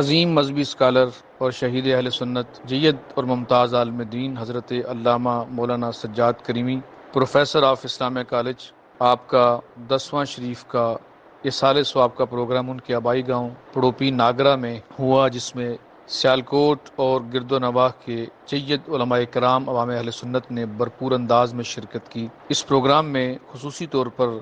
عظیم مذہبی اسکالر اور شہید اہل سنت جید اور ممتاز عالم دین حضرت علامہ مولانا سجاد کریمی، پروفیسر آف اسلامیہ کالج، آپ کا 10واں شریف کا یہ سال ثواب کا پروگرام ان کے آبائی گاؤں پڑوپی ناگرہ میں ہوا، جس میں سیالکوٹ اور گرد و نواح کے جید علماء کرام عوام اہل سنت نے بھرپور انداز میں شرکت کی۔ اس پروگرام میں خصوصی طور پر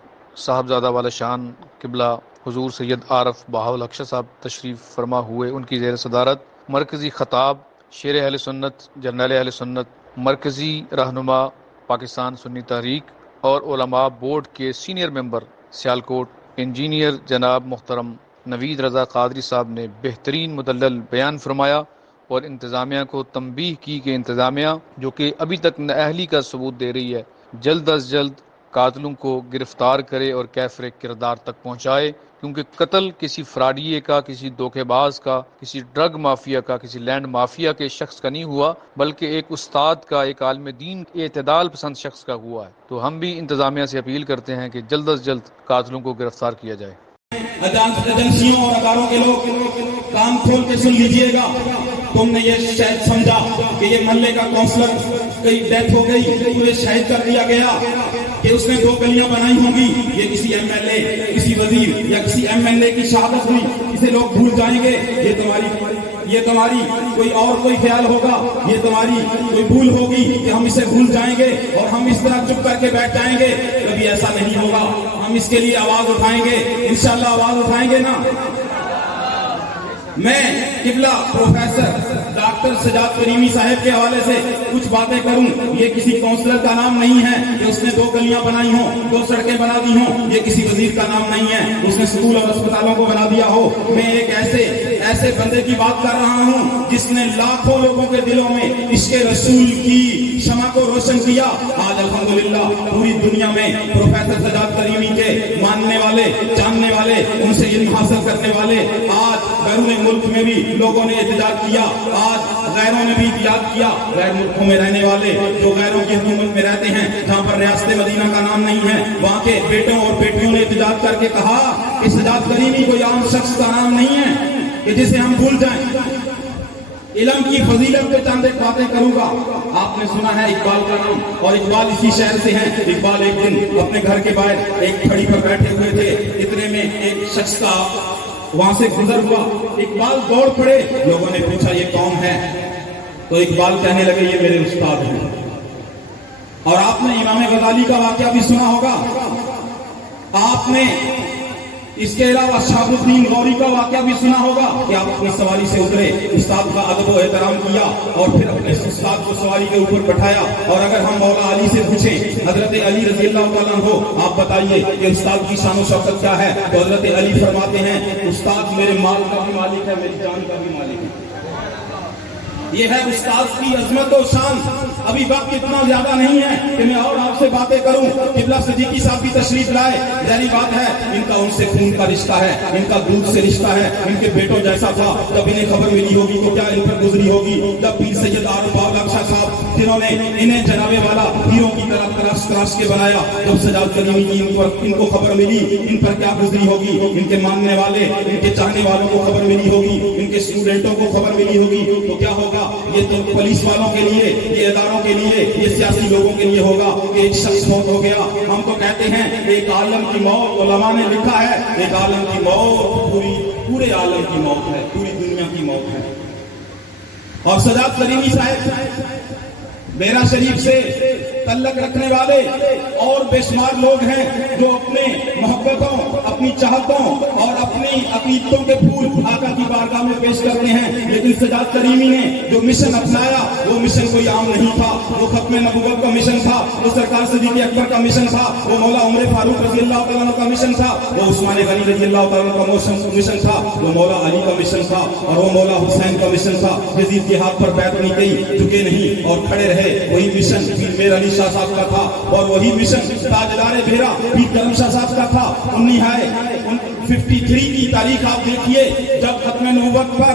صاحبزادہ والا شان قبلہ حضور سید عارف بہاول حق صاحب تشریف فرما ہوئے۔ ان کی زیر صدارت مرکزی خطاب شیر اہل سنت، جرنیل اہل سنت، مرکزی رہنما پاکستان سنی تحریک اور علماء بورڈ کے سینئر ممبر سیالکوٹ انجینئر جناب محترم نوید رضا قادری صاحب نے بہترین مدلل بیان فرمایا اور انتظامیہ کو تنبیہ کی کہ انتظامیہ جو کہ ابھی تک نااہلی کا ثبوت دے رہی ہے، جلد از جلد قاتلوں کو گرفتار کرے اور کیفر کردار تک پہنچائے، کیونکہ قتل کسی فراڈیے کا، کسی دھوکے باز کا، کسی ڈرگ مافیا کا، کسی لینڈ مافیا کے شخص کا نہیں ہوا، بلکہ ایک استاد کا، ایک عالم دین، اعتدال پسند شخص کا ہوا ہے۔ تو ہم بھی انتظامیہ سے اپیل کرتے ہیں کہ جلد از جلد قاتلوں کو گرفتار کیا جائے۔ ایجنسیوں اور اداروں کے لوگ کام کھول کے سن لیجئے گا، تم نے یہ شاید سمجھا کہ یہ محلے کا کونسلر کئی ڈیتھ ہو گئی تو یہ شاید کر دیا گیا کہ اس نے 2 گلیاں بنائی ہوں گی، یہ کسی ایم ایل اے، کسی وزیر یا کسی ایم ایل اے کی شہادت ہوئی، اسے لوگ بھول جائیں گے۔ یہ تمہاری کوئی خیال ہوگا، یہ تمہاری کوئی بھول ہوگی کہ ہم اسے بھول جائیں گے اور ہم اس طرح چپ کر کے بیٹھ جائیں گے۔ کبھی ایسا نہیں ہوگا، ہم اس کے لیے آواز اٹھائیں گے، انشاءاللہ آواز اٹھائیں گے نا۔ میں قبلہ پروفیسر ڈاکٹر سجاد کریمی صاحب کے حوالے سے کچھ باتیں کروں۔ یہ کسی کونسلر کا نام نہیں ہے کہ اس نے 2 گلیاں بنائی ہوں، 2 سڑکیں بنا دی ہوں۔ یہ کسی وزیر کا نام نہیں ہے اس نے سکول اور اسپتالوں کو بنا دیا ہو۔ میں ایک ایسے بندے کی بات کر رہا ہوں جس نے لاکھوں لوگوں کے دلوں میں عشق رسول کی شمع کو روشن کیا۔ آج الحمدللہ پوری دنیا میں پروفیسر سجاد کریمی کے ماننے والے، جاننے والے، ان سے علم حاصل کرنے والے آج بیرون ملک میں بھی لوگوں نے احتجاج کیا، آج غیروں نے بھی احتجاج کیا۔ غیر ملکوں میں رہنے والے جو غیروں کی حکومت میں رہتے ہیں، جہاں پر ریاست مدینہ کا نام نہیں ہے، وہاں کے بیٹوں اور بیٹیوں نے احتجاج کر کے کہا کہ سجاد کریمی کوئی عام شخص کا نام نہیں ہے کہ جسے ہم بھول جائیں۔ علم کی فضیلت پہ چند ایک باتیں کروں گا۔ آپ نے سنا ہے اقبال کا نام، اور اقبال اسی شہر سے ہیں۔ اقبال ایک دن اپنے گھر کے باہر ایک کھڑی پر بیٹھے ہوئے تھے، اتنے میں ایک شخص کا وہاں سے گزر ہوا۔ اقبال دوڑ پڑے، لوگوں نے پوچھا یہ کون ہے؟ تو اقبال کہنے لگے یہ میرے استاد ہیں۔ اور آپ نے امام غزالی کا واقعہ بھی سنا ہوگا، آپ نے اس کے علاوہ شہاب الدین غوری کا واقعہ بھی سنا ہوگا کہ آپ اپنی سواری سے اترے، استاد کا ادب و احترام کیا اور پھر اپنے استاد کو سواری کے اوپر بٹھایا۔ اور اگر ہم مولا علی سے پوچھیں، حضرت علی رضی اللہ تعالیٰ عنہ، آپ بتائیے کہ استاد کی شان و شوکت کیا ہے؟ تو حضرت علی فرماتے ہیں استاد میرے مال کا بھی مالک ہے، میری جان کا بھی مالک ہے۔ یہ ہے استاد کی عظمت و شان۔ ابھی وقت اتنا زیادہ نہیں ہے کہ میں اور آپ سے باتیں کروں۔ قبلہ صدیقی صاحب بھی تشریف لائے، ظاہری بات ہے ان کا ان سے خون کا رشتہ ہے، ان کا دودھ سے رشتہ ہے، ان کے بیٹوں جیسا تھا۔ جب انہیں خبر ملی ہوگی تو کیا ان پر گزری ہوگی؟ جب پیر سید عارف بہاول حق صاحب جنہوں نے انہیں جناب والا ہیروں کی طرح تراش کے بنایا، جب سجاد کریمی کی ان کو خبر ملی، ان پر کیا گزری ہوگی؟ ان کے ماننے والے، ان کے چاہنے والوں کو خبر ملی ہوگی، ان کے اسٹوڈنٹوں کو خبر ملی ہوگی تو کیا ہوگا؟ یہ تو پولیس والوں کے لیے، یہ اداروں کے لیے، یہ سیاسی لوگوں کے لیے ہوگا کہ ایک شخص موت ہو گیا۔ ہم تو کہتے ہیں ایک عالم کی موت، علماء نے لکھا ہے ایک عالم کی موت پورے عالم کی موت ہے، پوری دنیا کی موت ہے۔ اور سجاد کریمی صاحب میرا شریف سے تعلق رکھنے والے اور بے شمار لوگ ہیں جو اپنے محبتوں، اپنی چاہتوں اور اپنی عقیدتوں کے پھول آقا کی بارگاہ میں پیش کرتے ہیں۔ لیکن سجاد کریمی نے جو مشن اپنایا وہ مشن کوئی عام نہیں تھا، وہ ختم نبوت کا مشن تھا، وہ سرکار صدیق اکبر کا مشن تھا، وہ مولا عمر فاروق رضی اللہ تعالیٰ عنہ کا مشن تھا، وہ عثمان غنی رضی اللہ تعالیٰ عنہ کا مشن تھا، وہ مولا علی کا مشن تھا، اور وہ مولا حسین کا مشن تھا۔ یزید کے ہاتھ پر بیعت نہیں کی، جھکے نہیں اور کھڑے رہے۔ وہی مشن میر علی شاہ صاحب کا تھا، اور وہی مشن تاجدار بھیرا پیر کرم شاہ صاحب کا تھا۔ 1953 کی تاریخ آپ دیکھیے، جب ختم نبوت پر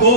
2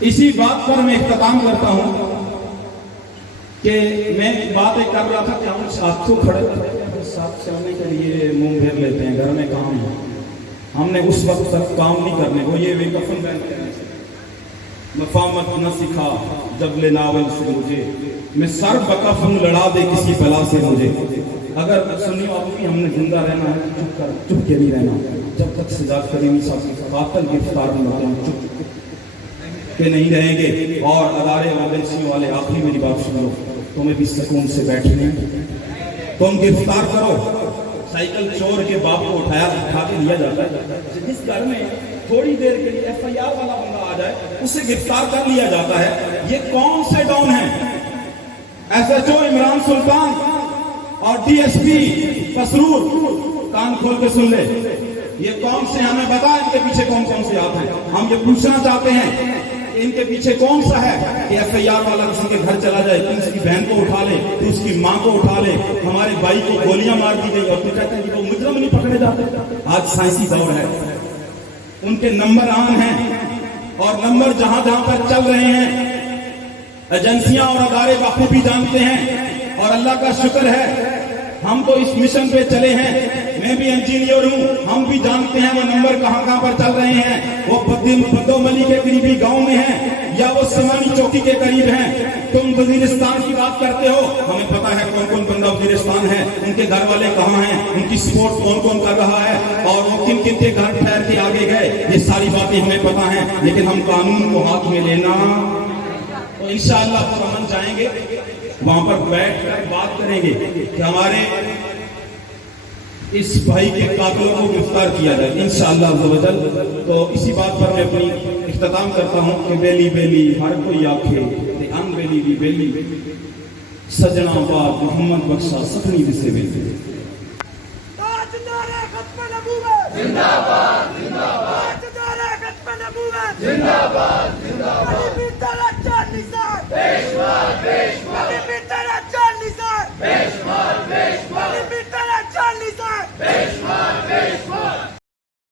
اسی بات پر میں اختتام کرتا ہوں کہ میں بات ایک کر رہا تھا کہ ہم ساتھوں کھڑے ساتھ چلنے کے لیے منہ پھیر لیتے ہیں، گھر میں کام ہے، ہم نے اس وقت تک کام نہیں کرنے کو، یہ وے کفن پہنتے ہیں، مفامت نہ سکھا جب لے ناول سے مجھے، میں سر بکفن لڑا دے کسی بلا سے مجھے. اگر سنی آپ بھی ہم نے زندہ رہنا ہے چپ کے نہیں رہنا، جب تک سجاد کریمی صاحب کے قاتل گرفتار نہیں ہوتے ہم چپ کے نہیں رہیں گے. اور ادارے ایمرجنسی والے آخری میری بات سن لو، تمہیں بھی سکون سے بیٹھنے، تم گرفتار کرو. سائیکل چور کے باپ کو اٹھا کے لیا جاتا ہے، جس گھر میں تھوڑی دیر کے لیے ایف آئی آر والا بندہ آ جائے اسے گرفتار کر لیا جاتا ہے. یہ کون سے ڈاؤن ہیں؟ ایس ایچ او عمران سلطان اور ڈی ایس پی مسرور، کان کھول کے سن لے، یہ کون سے؟ ہمیں بتا ان کے پیچھے کون کون سے آتے ہیں. ہم یہ پوچھنا چاہتے ہیں کہ ان کے پیچھے کون سا ہے کہ ایف آئی آر والا کسی کے گھر چلا جائے، تو اس کی بہن کو اٹھا لے، تو اس کی ماں کو اٹھا لے، ہمارے بھائی کو گولیاں مار دی گئی اور تو کہتے ہیں کہ وہ مجرم نہیں پکڑے جاتے. آج سائنسی دور ہے، ان کے نمبر عام ہیں اور نمبر جہاں جہاں پر چل رہے ہیں ایجنسیاں اور ادارے بخوبی جانتے ہیں. اور اللہ کا شکر ہے ہم تو اس مشن پہ چلے ہیں، میں بھی انجینئر ہوں، ہم بھی جانتے ہیں وہ نمبر کہاں کہاں پر چل رہے ہیں. وہ بدو ملی کے قریبی گاؤں میں ہیں یا وہ سمانی چوکی کے قریب ہیں. تم وزیرستان کی بات کرتے ہو، ہمیں پتا ہے کون کون بندہ وزیرستان ہے، ان کے گھر والے کہاں ہیں، ان کی سپورٹ کون کون کر رہا ہے، اور وہ کن کن کے گھر ٹھہر کے آگے گئے، یہ ساری باتیں ہمیں پتا ہیں. لیکن ہم قانون کو ہاتھ میں لینا تو انشاءاللہ پرامن جائیں گے، وہاں پر بیٹھ کر بات کریں گے کہ ہمارے اس بھائی کے قاتلوں کو گرفتار کیا جائے انشاءاللہ عز و جل. تو اسی بات پر میں اپنی اختتام کرتا ہوں کہ بیلی بیلی ہر کوئی آکھے تے ان بیلی بھی بیلی، سجنا باد محمد بخشا سخنی بسے بیلی. تاجدار ختم نبوت زندہ باد، زندہ باد. تاجدار ختم نبوت زندہ باد، زندہ باد. علی بیٹا لچا نثار پیشوا، پیشوا. علی بیٹا